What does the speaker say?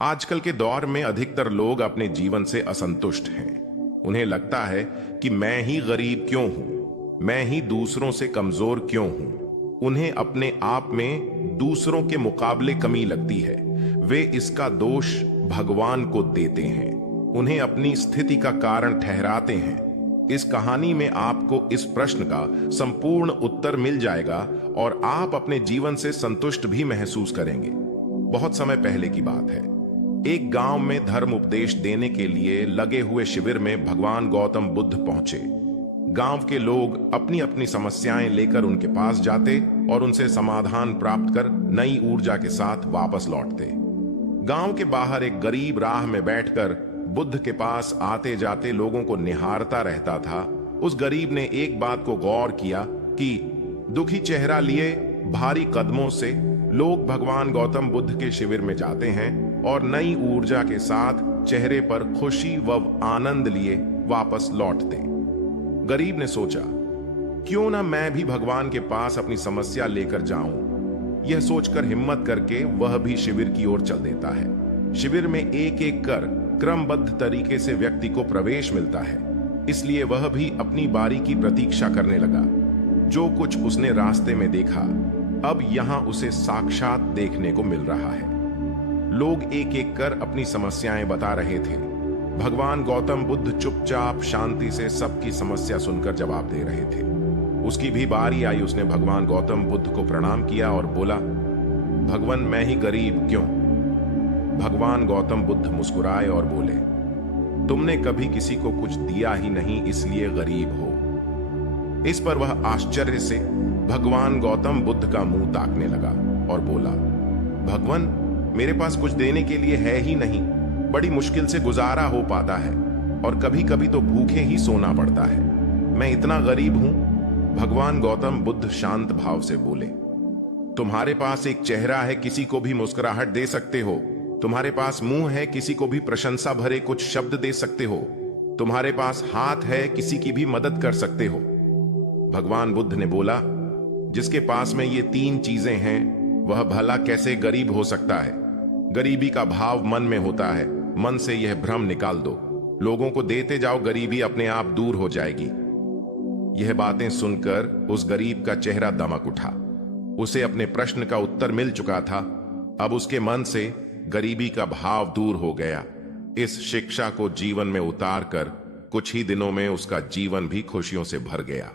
आजकल के दौर में अधिकतर लोग अपने जीवन से असंतुष्ट हैं। उन्हें लगता है कि मैं ही गरीब क्यों हूं, मैं ही दूसरों से कमजोर क्यों हूं। उन्हें अपने आप में दूसरों के मुकाबले कमी लगती है। वे इसका दोष भगवान को देते हैं, उन्हें अपनी स्थिति का कारण ठहराते हैं। इस कहानी में आपको इस प्रश्न का संपूर्ण उत्तर मिल जाएगा और आप अपने जीवन से संतुष्ट भी महसूस करेंगे। बहुत समय पहले की बात है। एक गांव में धर्म उपदेश देने के लिए लगे हुए शिविर में भगवान गौतम बुद्ध पहुंचे। गांव के लोग अपनी अपनी समस्याएं लेकर उनके पास जाते और उनसे समाधान प्राप्त कर नई ऊर्जा के साथ वापस लौटते। गांव के बाहर एक गरीब राह में बैठकर बुद्ध के पास आते जाते लोगों को निहारता रहता था। उस गरीब ने एक बात को गौर किया कि दुखी चेहरा लिए भारी कदमों से लोग भगवान गौतम बुद्ध के शिविर में जाते हैं और नई ऊर्जा के साथ चेहरे पर खुशी व आनंद लिए वापस लौटते। गरीब ने सोचा, क्यों ना मैं भी भगवान के पास अपनी समस्या लेकर जाऊं। यह सोचकर हिम्मत करके वह भी शिविर की ओर चल देता है। शिविर में एक एक कर क्रमबद्ध तरीके से व्यक्ति को प्रवेश मिलता है, इसलिए वह भी अपनी बारी की प्रतीक्षा करने लगा। जो कुछ उसने रास्ते में देखा, अब यहां उसे साक्षात देखने को मिल रहा है। लोग एक एक कर अपनी समस्याएं बता रहे थे। भगवान गौतम बुद्ध चुपचाप शांति से सबकी समस्या सुनकर जवाब दे रहे थे। उसकी भी बारी आई। उसने भगवान गौतम बुद्ध को प्रणाम किया और बोला, भगवान मैं ही गरीब क्यों। भगवान गौतम बुद्ध मुस्कुराए और बोले, तुमने कभी किसी को कुछ दिया ही नहीं, इसलिए गरीब हो। इस पर वह आश्चर्य से भगवान गौतम बुद्ध का मुंह ताकने लगा और बोला, भगवान मेरे पास कुछ देने के लिए है ही नहीं, बड़ी मुश्किल से गुजारा हो पाता है और कभी कभी तो भूखे ही सोना पड़ता है। मैं इतना गरीब हूं। भगवान गौतम बुद्ध शांत भाव से बोले, तुम्हारे पास एक चेहरा है, किसी को भी मुस्कुराहट दे सकते हो। तुम्हारे पास मुंह है, किसी को भी प्रशंसा भरे कुछ शब्द दे सकते हो। तुम्हारे पास हाथ है, किसी की भी मदद कर सकते हो। भगवान बुद्ध ने बोला, जिसके पास में ये तीन चीजें हैं वह भला कैसे गरीब हो सकता है। गरीबी का भाव मन में होता है, मन से यह भ्रम निकाल दो। लोगों को देते जाओ, गरीबी अपने आप दूर हो जाएगी। यह बातें सुनकर उस गरीब का चेहरा दमक उठा। उसे अपने प्रश्न का उत्तर मिल चुका था। अब उसके मन से गरीबी का भाव दूर हो गया। इस शिक्षा को जीवन में उतार कर कुछ ही दिनों में उसका जीवन भी खुशियों से भर गया।